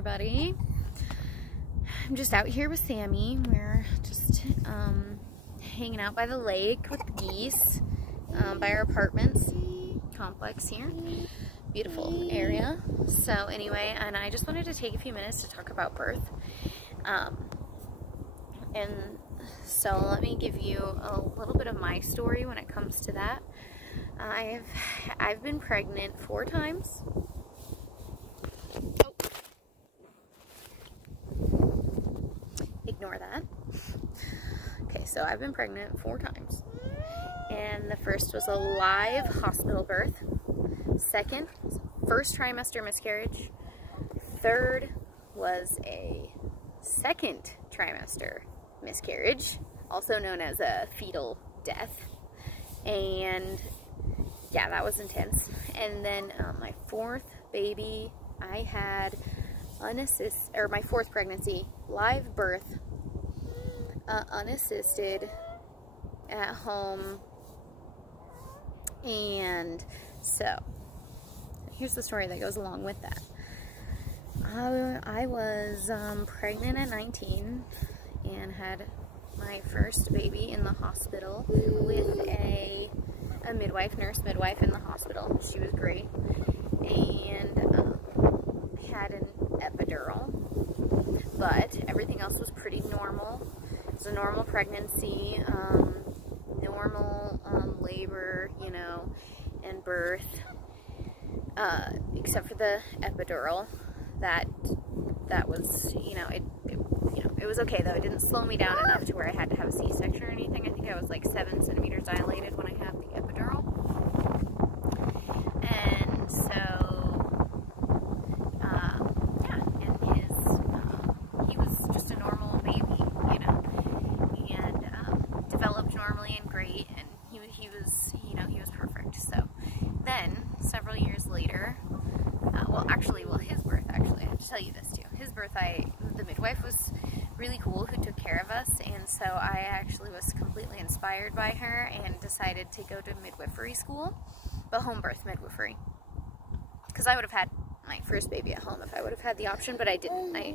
everybody. I'm just out here with Sammy. We're just hanging out by the lake with the geese, by our apartments complex here. Beautiful area. So anyway, and I just wanted to take a few minutes to talk about birth. And so let me give you a little bit of my story when it comes to that. I've been pregnant 4 times. Oh. Ignore that. Okay, so I've been pregnant 4 times. And the first was a live hospital birth. Second, first trimester miscarriage. Third was a second trimester miscarriage, also known as a fetal death. And yeah, that was intense. And then my 4th baby, I had unassisted, or my 4th pregnancy, live birth, unassisted, at home. And so here's the story that goes along with that. I was pregnant at 19 and had my first baby in the hospital with a nurse midwife in the hospital. She was great. And I had an epidural, but everything else was pretty normal. It was a normal pregnancy, normal labor, you know, and birth, except for the epidural. That was, you know, it was okay though. It didn't slow me down enough to where I had to have a C-section or anything. I think I was like 7 centimeters dilated when I had the epidural. And so, yeah, and he was just a normal baby, you know, and developed normally and great, and he was, you know, he was perfect. So then, several years later, his birth, actually, I have to tell you this too. His birth, the midwife was really cool who took care of us, and so I actually was completely inspired by her and decided to go to midwifery school, but home birth midwifery, because I would have had my first baby at home if I would have had the option, but I didn't. I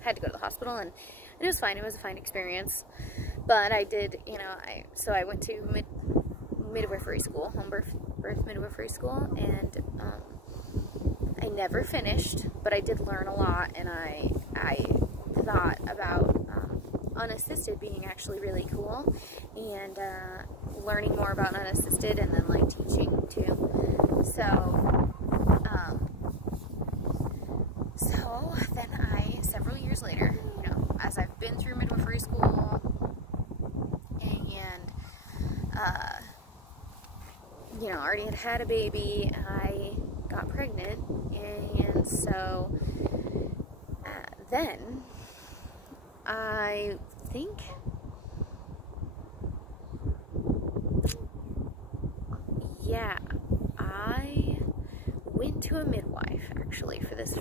had to go to the hospital, and it was fine. It was a fine experience, but I did, you know, so I went to midwifery school, home birth midwifery school, and I never finished, but I did learn a lot, and I thought about unassisted being actually really cool, and learning more about unassisted, and then like teaching too. So then several years later, you know, as I've been through midwifery school, and you know, already had a baby, I got pregnant, and so then I think, yeah, I went to a midwife actually for this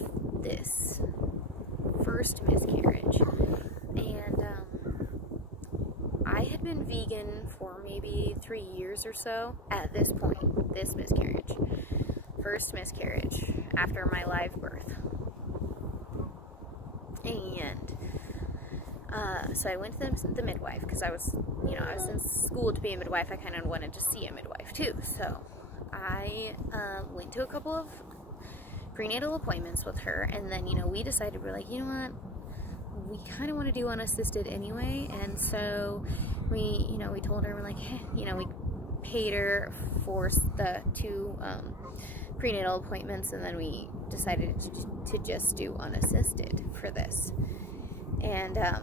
first miscarriage, and I had been vegan for maybe 3 years or so at this point, this miscarriage. First miscarriage after my live birth. And so I went to the midwife because I was, you know, I was in school to be a midwife. I kind of wanted to see a midwife too. So I went to a couple of prenatal appointments with her, and then, you know, we decided, we're like, you know what, we kind of want to do unassisted anyway. And so we, you know, we told her, we're like, hey, you know, we paid her for the 2 prenatal appointments, and then we decided to just do unassisted for this. And I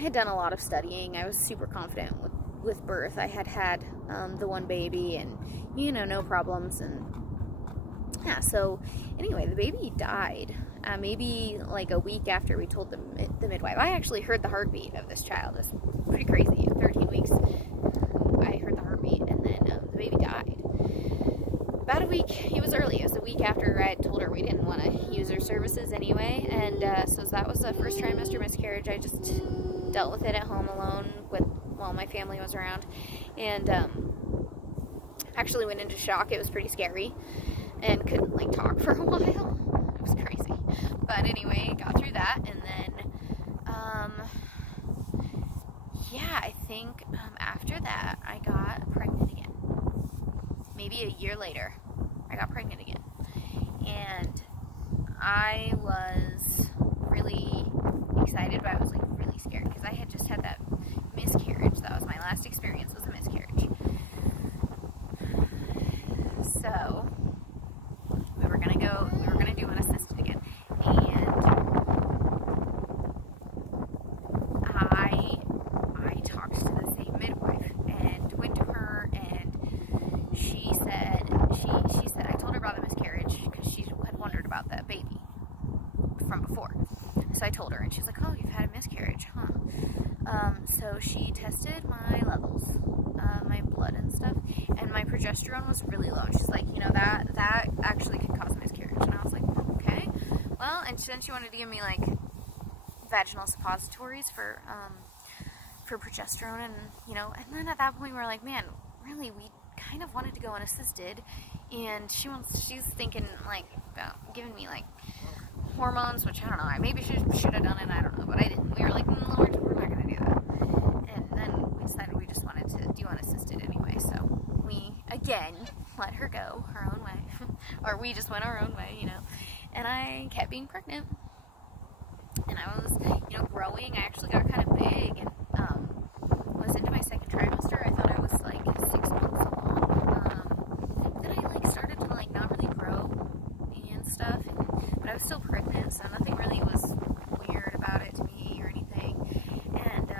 had done a lot of studying. I was super confident with birth. I had the 1 baby, and, you know, no problems. And yeah, so anyway, the baby died maybe like a week after we told the midwife. I actually heard the heartbeat of this child. It's pretty crazy. At 13 weeks, I heard the heartbeat, and then the baby died. About a week, it was early, it was a week after I had told her we didn't want to use her services anyway, and so that was the first trimester miscarriage. I just dealt with it at home alone while my family was around, and actually went into shock. It was pretty scary, and couldn't like talk for a while. It was crazy, but But anyway, got through that, and then, yeah, I think after that, I got pregnant again. Maybe a year later, I got pregnant again. And I was really excited, but I was like really scared because I had just had that miscarriage. That was my last experience, was a miscarriage. So we were gonna do unassisted again, and I talked to the same midwife and went to her, and she said I told her about the miscarriage because she had wondered about that baby from before. So I told her, and she's like, "Oh, you've had a miscarriage, huh?" So she tested my levels, my blood and stuff, and my progesterone was really low. And she's like, you know, that actually could cause a miscarriage. And I was like, okay, well, and then she wanted to give me like vaginal suppositories for progesterone, and you know, and then at that point we were like, man, really, we kind of wanted to go unassisted, and she's thinking like about giving me like hormones, which I don't know, I maybe should have done it, I don't know, but I didn't. We were like, Lord, we're not gonna do that. And then we decided we just wanted to do unassisted anyway, so we again let her go her own way, or we just went our own way, you know. And I kept being pregnant, and I was, you know, growing. I actually got kind of big, and was into my second trimester. I thought I was like 6 months along. Then I like started to like not really grow and stuff, but I was still pregnant, so nothing really was weird about it to me or anything. And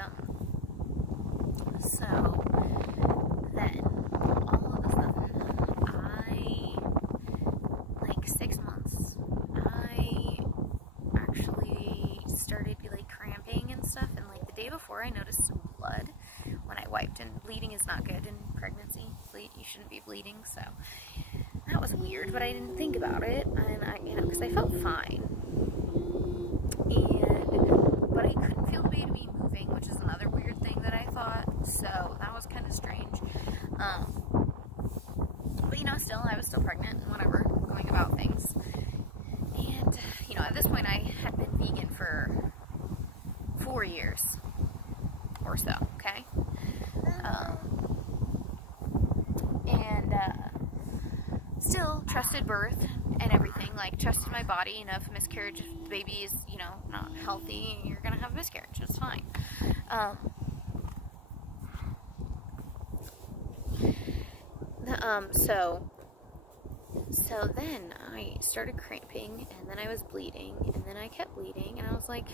so then all of a sudden, like 6 months, I actually started like cramping and stuff, and like the day before I noticed some blood when I wiped, and bleeding is not good in pregnancy. You shouldn't be bleeding, so that was weird, but I didn't think about it, and I, you know, because I felt fine, but I couldn't feel the baby moving, which is another weird thing that I thought, so that was kind of strange. But you know, still, I was still pregnant and whatever, going about things. And you know, at this point I had been vegan for 4 years or so, okay? Still trusted birth and everything, like trusted my body enough. Miscarriage, if the baby is, you know, not healthy, you're gonna have a miscarriage, it's fine. So then I started cramping, and then I was bleeding, and then I kept bleeding, and I was like,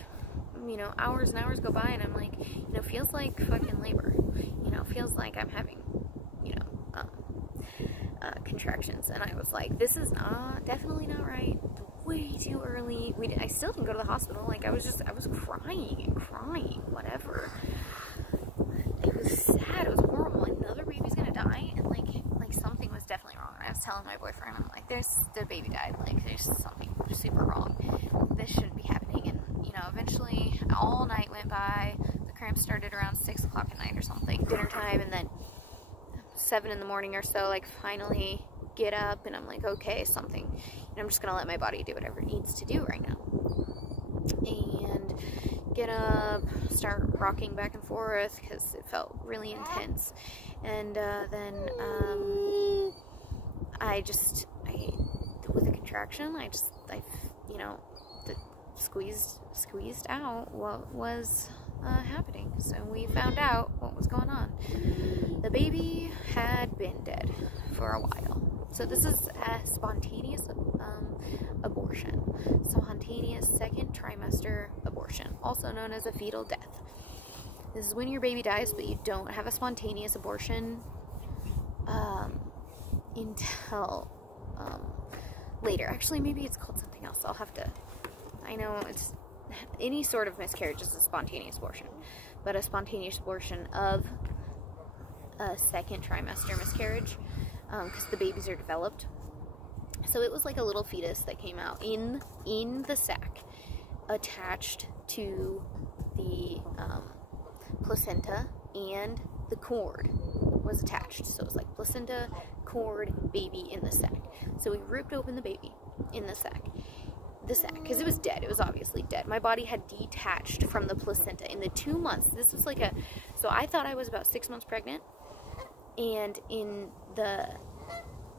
you know, hours and hours go by, and I'm like, you know, feels like fucking labor, you know, feels like I'm having, you know, contractions, and I was like, this is definitely not right, way too early. I still didn't go to the hospital, like, I was crying and crying, whatever. It was sad, it was horrible, another baby's gonna die, and like something was definitely wrong. I was telling my boyfriend, I'm like, the baby died, like, there's something super wrong, this shouldn't be happening. And you know, eventually all night went by, the cramps started around 6 o'clock at night or something, dinner time, and then 7 in the morning or so, like, finally get up, and I'm like, okay, something, and I'm just gonna let my body do whatever it needs to do right now. And get up, start rocking back and forth, because it felt really intense. And then I with the contraction, I you know, squeezed out what was happening. So we found out what was going on. The baby had been dead for a while. So this is a spontaneous abortion. Spontaneous second trimester abortion, also known as a fetal death. This is when your baby dies, but you don't have a spontaneous abortion until later. Actually, maybe it's called something else. I'll have to, I know it's any sort of miscarriage is a spontaneous abortion, but a spontaneous abortion of a second trimester miscarriage, because the babies are developed. So it was like a little fetus that came out in the sac, attached to the placenta, and the cord was attached. So it was like placenta, cord, baby in the sac. So we ripped open the baby in the sac. the sac, because it was dead. It was obviously dead. My body had detached from the placenta in the 2 months. This was like so I thought I was about 6 months pregnant, and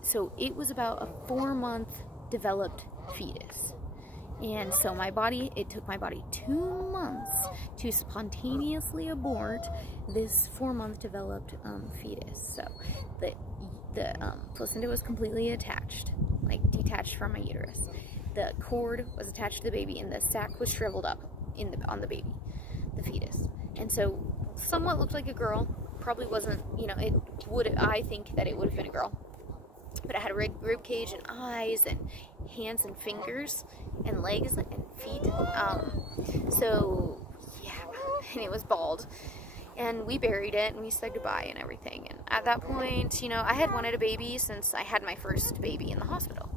so it was about a 4-month developed fetus. And so it took my body 2 months to spontaneously abort this 4-month developed fetus. So the placenta was completely attached, like detached from my uterus. The cord was attached to the baby, and the sac was shriveled up on the baby, the fetus. And so somewhat looked like a girl. Probably wasn't, I think that it would have been a girl. But it had a rib cage and eyes and hands and fingers and legs and feet. So yeah, and it was bald. And we buried it and we said goodbye and everything. And at that point, I had wanted a baby since I had my first baby in the hospital.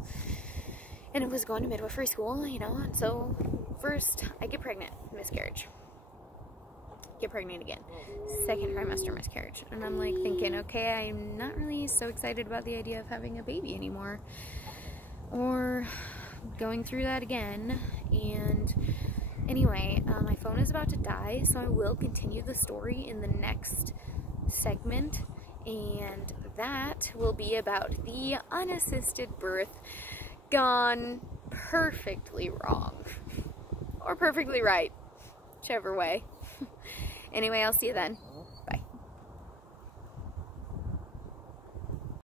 And it was going to midwifery school, and so first I get pregnant, miscarriage. Get pregnant again, 2nd trimester miscarriage. And I'm like thinking, okay, I'm not really so excited about the idea of having a baby anymore, or going through that again. And anyway, my phone is about to die, so I will continue the story in the next segment, and that will be about the unassisted birth gone perfectly wrong, or perfectly right, whichever way. Anyway, I'll see you then.